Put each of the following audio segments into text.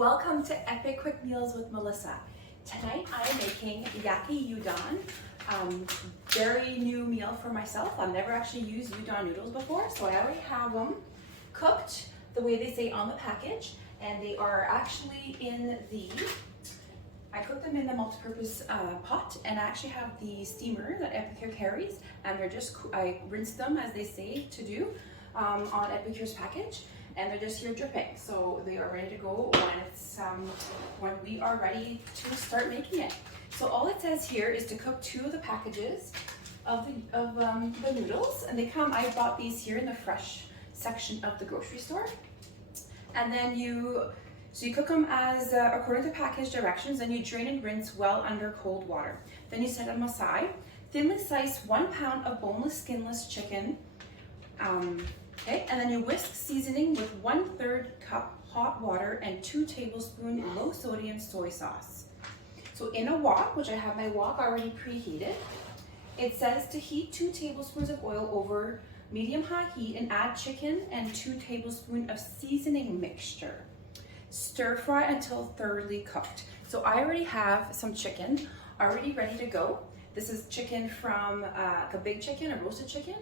Welcome to Epic Quick Meals with Melissa. Tonight I am making Yaki Udon. Very new meal for myself. I've never actually used udon noodles before, so I already have them cooked the way they say on the package, and they are actually I cooked them in the multi-purpose pot, and I actually have the steamer that Epicure carries, and I rinsed them as they say to do on Epicure's package. And they're just here dripping, so they are ready to go when we are ready to start making it. So all it says here is to cook 2 of the packages of the noodles, and I bought these here in the fresh section of the grocery store. And then you cook them as according to package directions, and you drain and rinse well under cold water. Then you set them aside. Thinly slice 1 pound of boneless, skinless chicken. Okay, and then you whisk seasoning with 1/3 cup hot water and 2 tablespoons low sodium soy sauce. So in a wok, which I have my wok already preheated, it says to heat 2 tablespoons of oil over medium-high heat and add chicken and 2 tablespoons of seasoning mixture. Stir fry until thoroughly cooked. So I already have some chicken already ready to go. This is chicken from a big chicken, a roasted chicken.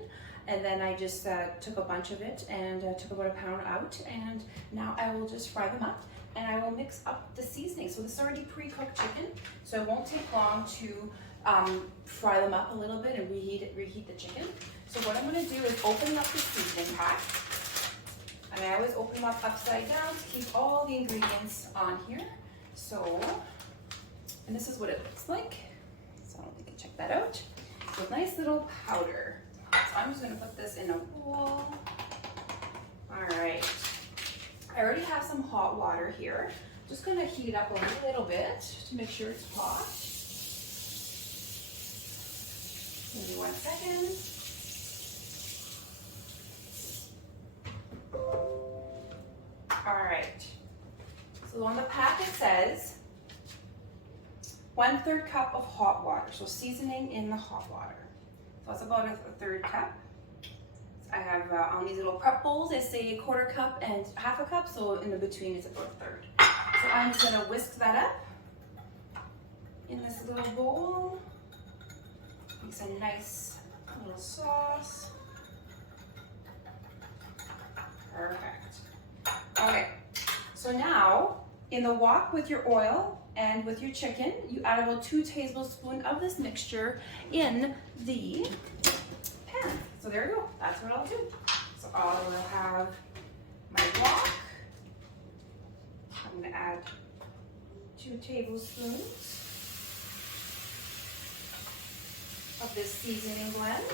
And then I just took a bunch of it and took about 1 pound out, and now I will just fry them up and I will mix up the seasoning. So this is already pre-cooked chicken, so it won't take long to fry them up a little bit and reheat the chicken. So what I'm going to do is open up the seasoning pack, and I always open them up upside down to keep all the ingredients on here. So, and this is what it looks like. So I don't think you can check that out. So nice little powder. So I'm just going to put this in a bowl. All right. I already have some hot water here. Just going to heat it up a little bit to make sure it's hot. Give me 1 second. All right. So on the pack it says 1/3 cup of hot water. So seasoning in the hot water. So that's about a 1/3 cup. I have on these little prep bowls, they say 1/4 cup and 1/2 cup, so in the between it's about 1/3. So I'm just gonna whisk that up in this little bowl. Make some nice little sauce. Perfect. Okay, so now in the wok with your oil and with your chicken, you add about 2 tablespoons of this mixture in the pan. So there you go, that's what I'll do. So I will have my wok. I'm gonna add 2 tablespoons of this seasoning blend.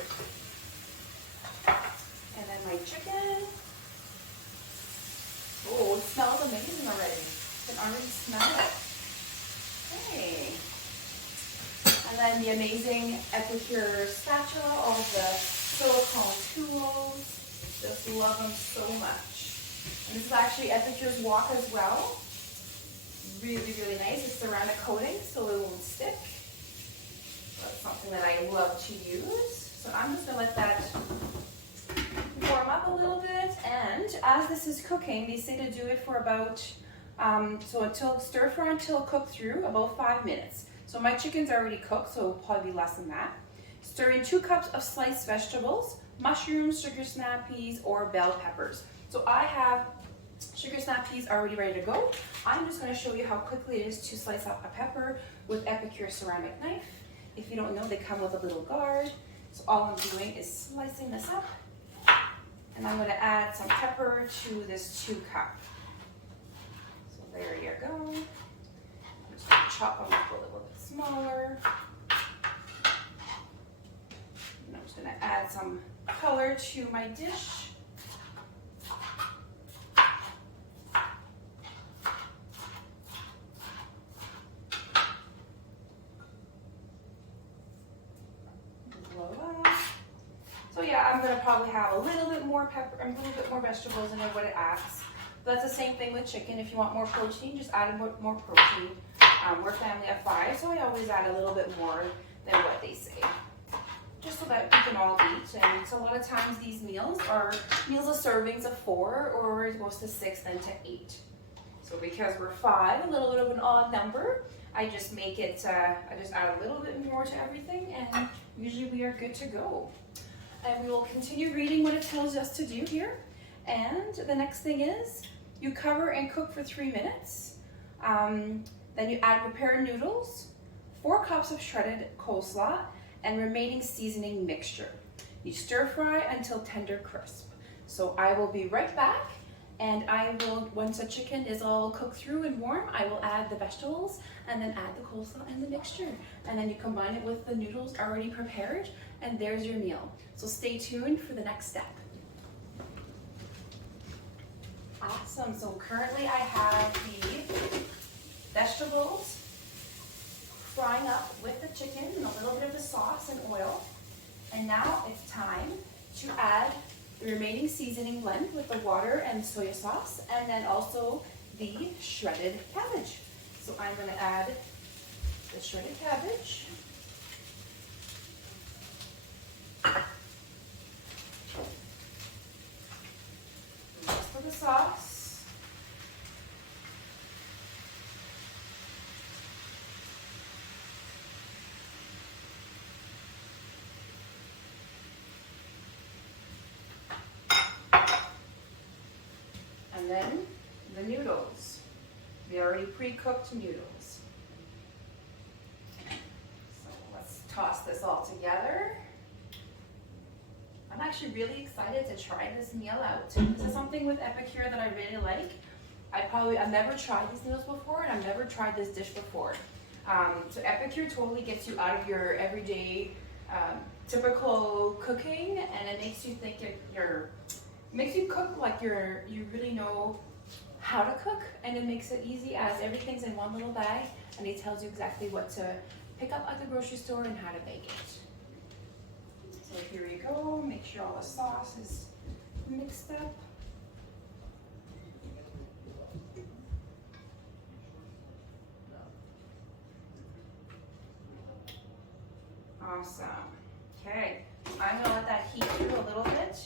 And then my chicken. Oh, it smells amazing already. I can already smell it. Okay. And then the amazing Epicure spatula, all the silicone tools. Just love them so much. And this is actually Epicure's wok as well. Really, really nice. It's ceramic coating, so it won't stick. That's something that I love to use. So I'm just gonna let that warm up a little bit. And as this is cooking, they say to do it for about stir fry until cooked through, about 5 minutes. So my chicken's already cooked, so it'll probably be less than that. Stir in 2 cups of sliced vegetables, mushrooms, sugar snap peas, or bell peppers. So I have sugar snap peas already ready to go. I'm just gonna show you how quickly it is to slice up a pepper with Epicure ceramic knife. If you don't know, they come with a little guard. So all I'm doing is slicing this up, and I'm gonna add some pepper to this 2 cup. There you go. I'm just going to chop them up a little bit smaller. And I'm just going to add some color to my dish. Voila. So yeah, I'm going to probably have a little bit more pepper, a little bit more vegetables in it, what it adds. That's the same thing with chicken. If you want more protein, just add more protein. We're a family of 5, so I always add a little bit more than what they say, just so that we can all eat. And so a lot of times these meals are meals of servings of 4, or it goes to 6, then to 8. So So because we're 5, a little bit of an odd number, I just make it, I just add a little bit more to everything, and usually we are good to go. And we will continue reading what it tells us to do here. And the next thing is, you cover and cook for 3 minutes. Then you add prepared noodles, 4 cups of shredded coleslaw, and remaining seasoning mixture. You stir fry until tender crisp. So I will be right back, and I will, once the chicken is all cooked through and warm, I will add the vegetables and then add the coleslaw and the mixture. And then you combine it with the noodles already prepared, and there's your meal. So stay tuned for the next step. Awesome, so currently I have the vegetables frying up with the chicken and a little bit of the sauce and oil. And now it's time to add the remaining seasoning blend with the water and soy sauce, and then also the shredded cabbage. So I'm going to add the shredded cabbage. Just for the sauce. And then the noodles, the already pre-cooked noodles. So let's toss this all together. I'm actually really excited to try this meal out. This is something with Epicure that I really like. I've never tried these noodles before, and I've never tried this dish before. So Epicure totally gets you out of your everyday typical cooking, and it makes you think makes you cook like you really know how to cook, and it makes it easy as everything's in one little bag, and it tells you exactly what to pick up at the grocery store and how to make it. So here you go, make sure all the sauce is mixed up. Awesome. Okay, I'm gonna let that heat through a little bit.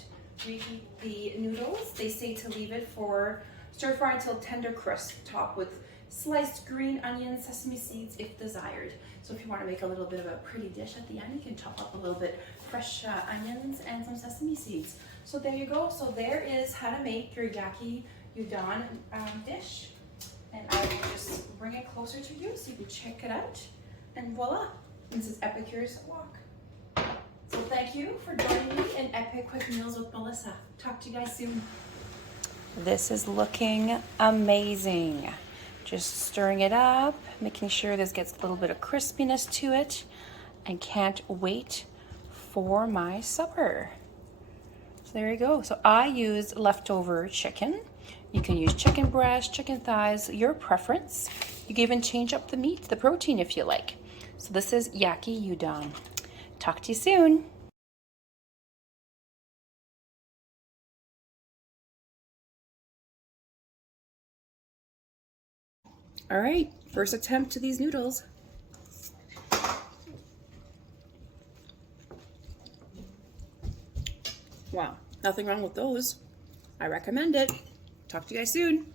Reheat the noodles. They say to leave it for stir fry until tender crisp, top with sliced green onions, sesame seeds if desired. So if you want to make a little bit of a pretty dish at the end, you can chop up a little bit fresh onions and some sesame seeds. So there you go. So there is how to make your Yaki Udon dish. And I will just bring it closer to you so you can check it out. And voila, this is Epicure's wok. So thank you for joining me in Epic Quick Meals with Melissa. Talk to you guys soon. This is looking amazing. Just stirring it up, making sure this gets a little bit of crispiness to it, and can't wait for my supper. So there you go. So I used leftover chicken. You can use chicken breast, chicken thighs, your preference. You can even change up the meat, the protein if you like. So this is Yaki Udon. Talk to you soon. All right, first attempt to these noodles. Wow, nothing wrong with those. I recommend it. Talk to you guys soon.